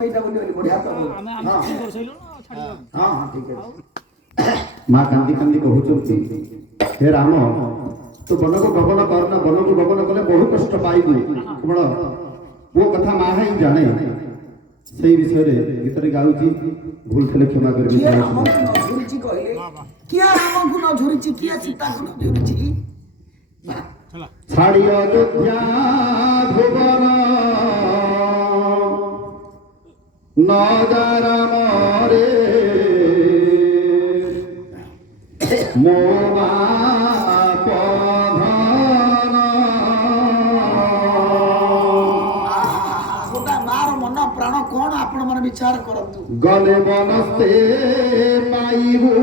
মা কান্দি কান্দি কହୁଛନ୍ତି হে রাম ତୁ ବନକୁ ଗମନ କରନା ବନକୁ ଗମନ କଲେ ବହୁ କଷ୍ଟ ପାଇବୁ କେବଳ ପୁଅ କଥା ମା ହିଁ ଜାଣେ ସେଇ ବିଷୟରେ ଗୀତରେ ଗାଉଛି ଭୁଲ ଥିଲେ କ୍ଷମା କରିବି କିଏ ରାମକୁ ନ ଝୁରିଛି କହିଲେ କିଏ ରାମକୁ ନ ଝୁରିଛି କିଏ ସୀତାକୁ ନ ଝୁରିଛି ଛାଡ଼ି ଅଯୋଧ୍ୟା ଭୁବନ নজারামরে মো গোটা মার মন প্রাণ কোন আপন মানে বিচার করন্তু গলে বনস্তে পাইবু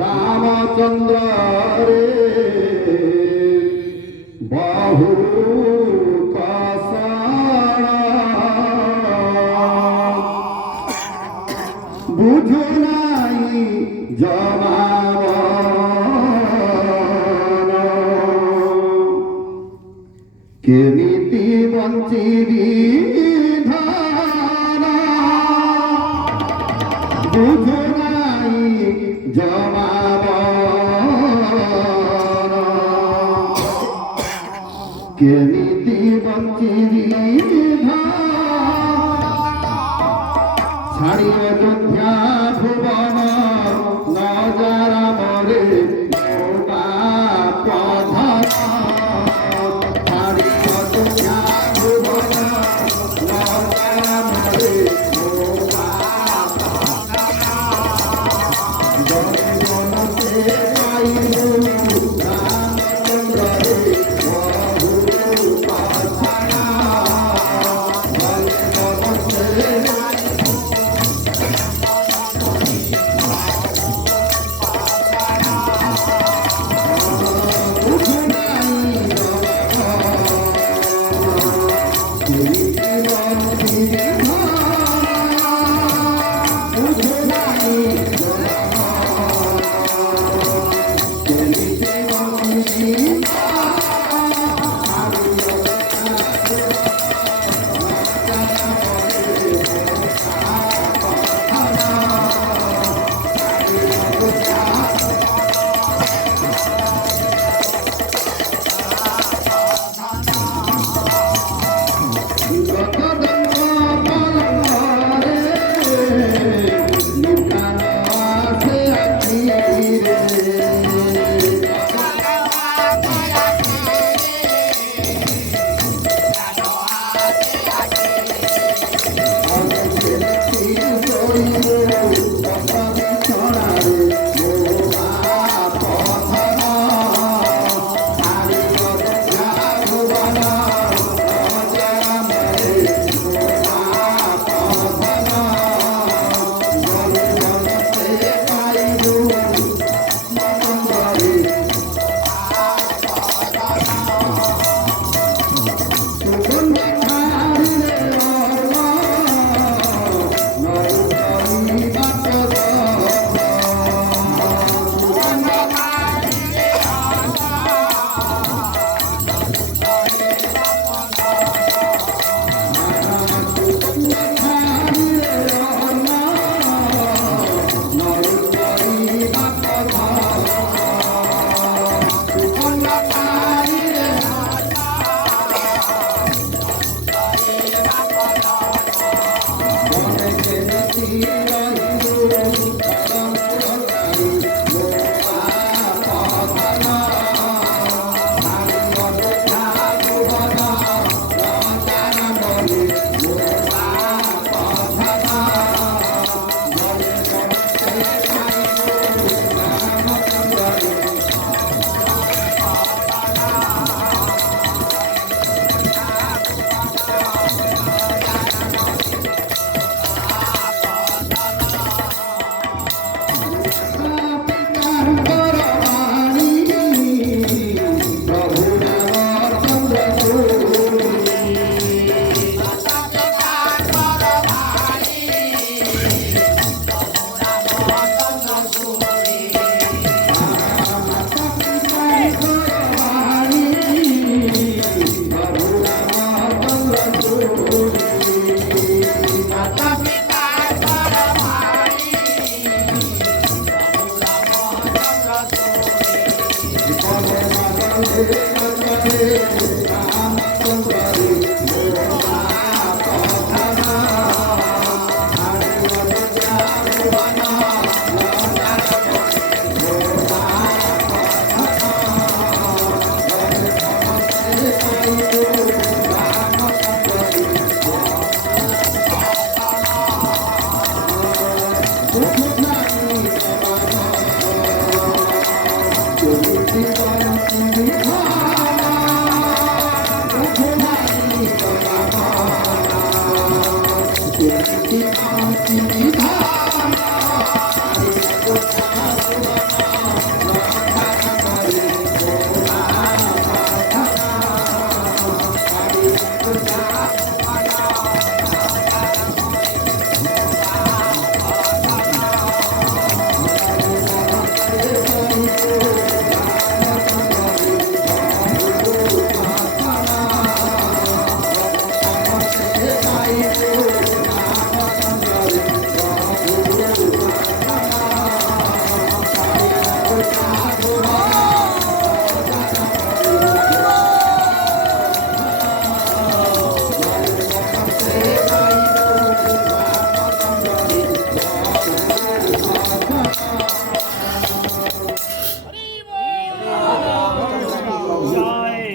রামচন্দ্র রে বহু বুঝো নাই জমাব কেমিতি বঞ্চিবি ধারা বুঝো নাই জমাব কেমিতি বঞ্চিবি ছাড়ি অযোধ্যা ভুবন নজারামরে ছাড়ি অযোধ্যা ভুবন নজারামরে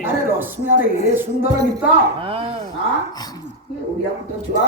আরে রশ্মি আরে এড়ে সুন্দর গীত হ্যাঁ ওড়িয়া পুট ছুয়া